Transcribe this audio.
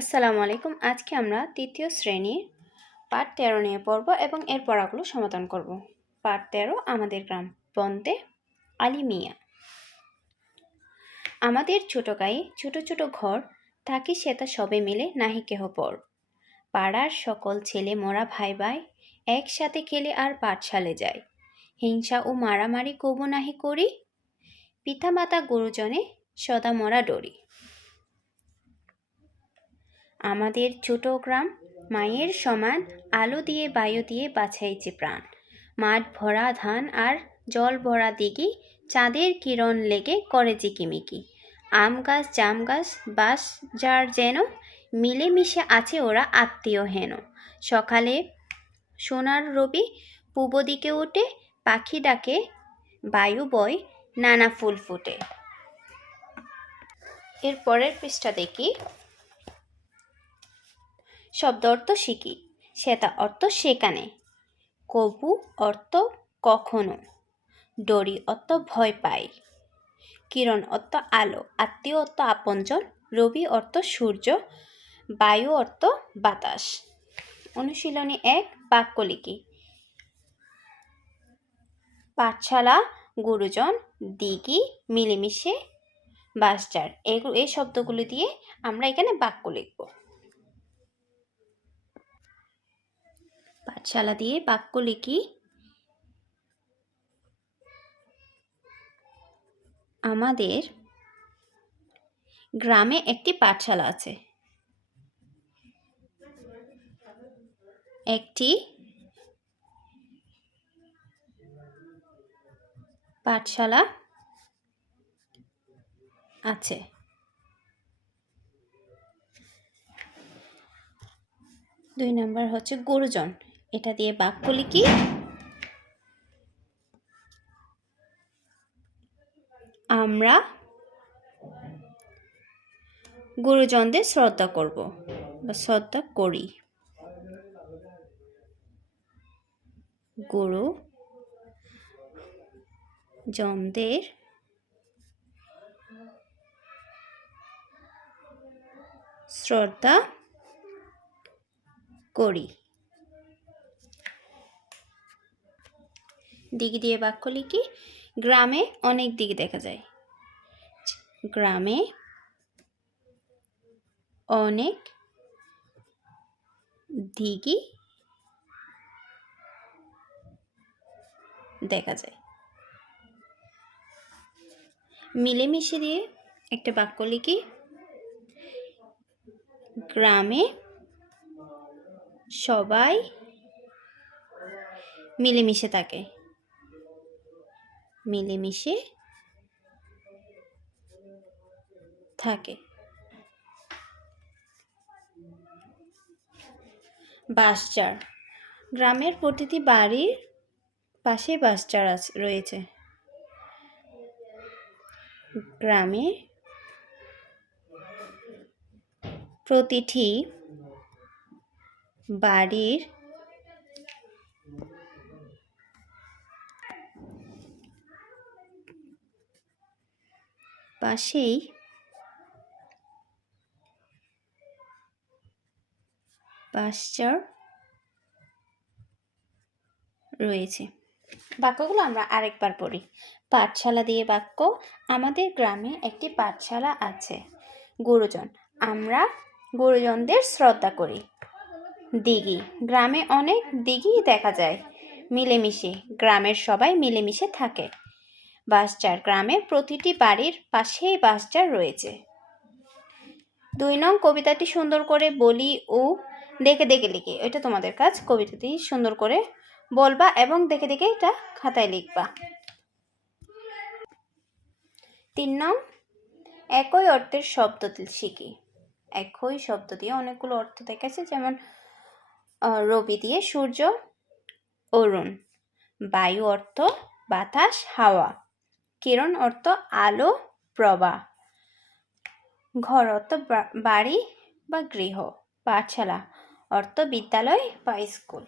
আসসালামু আলাইকুম। আজকে আমরা তৃতীয় শ্রেণির পাঠ তেরো নিয়ে পড়ব এবং এর পড়াগুলো সমাধান করব। পাঠ তেরো, আমাদের গ্রাম বন্দে আলী মিয়া আমাদের ছোট গায়ে ছোট ছোট ঘর, থাকি সেটা সবে মিলে নাহি কেহ পর। পাড়ার সকল ছেলে মোরা ভাই ভাই একসাথে খেলে আর পাঠশালে যায় হিংসা ও মারামারি কবু নাহি করি? পিতামাতা গুরুজনে সদা মরা ডরি। আমাদের ছোট গ্রাম, মায়ের সমান আলো দিয়ে বায়ু দিয়ে বাছাইছে প্রাণ। মাঠ ভরা ধান আর জল ভরা দিঘি, চাঁদের কিরণ লেগে করে চিকিমিকি আম গাছ, জাম গাছ বাস যার যেন, মিলেমিশে আছে ওরা আত্মীয় হেন। সকালে সোনার রবি পূব দিকে উঠে, পাখি ডাকে, বায়ু বয়, নানা ফুল ফুটে। এর পরের পৃষ্ঠা দেখি। শব্দ অর্থ শিখি সেটা অর্থ সেখানে কবু অর্থ কখনো, ডরি অর্থ ভয় পাই কিরণ অর্থ আলো, আত্মীয় অর্থ আপনজন, রবি অর্থ সূর্য, বায়ু অর্থ বাতাস। অনুশীলনী এক, বাক্য লিখি। পাঠশালা, গুরুজন, দিঘি, মিলেমিশে বাসচার এগুলো এই শব্দগুলি দিয়ে আমরা এখানে বাক্য লিখব। পাঠশালা দিয়ে বাক্য লিখি। আমাদের গ্রামে একটি পাঠশালা আছে। একটি পাঠশালা আছে। দুই নম্বর হচ্ছে গুরুজন। এটা দিয়ে বাক্য লিখি আমরা গুরুজনদের শ্রদ্ধা করব বা শ্রদ্ধা করি। গুরু জনদের শ্রদ্ধা করি। দিঘি দিয়ে বাক্য লিখি, গ্রামে অনেক দিক দেখা যায়। গ্রামে অনেক দিঘি দেখা যায়। মিলেমিশে দিয়ে একটা বাক্য লিখি, গ্রামে সবাই মিলেমিশে থাকে। মিলেমিশে থাকে। বাসচার গ্রামের প্রতিটি বাড়ির পাশে বাসচার রয়েছে। গ্রামে প্রতিটি বাড়ির পাশেই পাশ্চার রয়েছে। বাক্যগুলো আমরা আরেকবার পড়ি। পাঠশালা দিয়ে বাক্য, আমাদের গ্রামে একটি পাঠশালা আছে। গুরুজন, আমরা গুরুজনদের শ্রদ্ধা করি। দিঘি, গ্রামে অনেক দিঘি দেখা যায়। মিলেমিশে, গ্রামের সবাই মিলেমিশে থাকে। বাসচার গ্রামে প্রতিটি বাড়ির পাশেই বাসচার রয়েছে। দুই নং কবিতাটি সুন্দর করে বলি ও দেখে দেখে লিখি। এটা তোমাদের কাজ কবিতাটি সুন্দর করে বলবা এবং দেখে দেখে এটা খাতায় লিখবা। তিন নং, একই অর্থের শব্দ শিখি। একই শব্দ দিয়ে অনেকগুলো অর্থ দেখেছে, যেমন রবি দিয়ে সূর্য, অরুণ। বায়ু অর্থ বাতাস, হাওয়া। কিরণ অর্থ আলো প্রভা ঘর অর্থ বাড়ি বা গৃহ পাঠশালা অর্থ বিদ্যালয় বা স্কুল।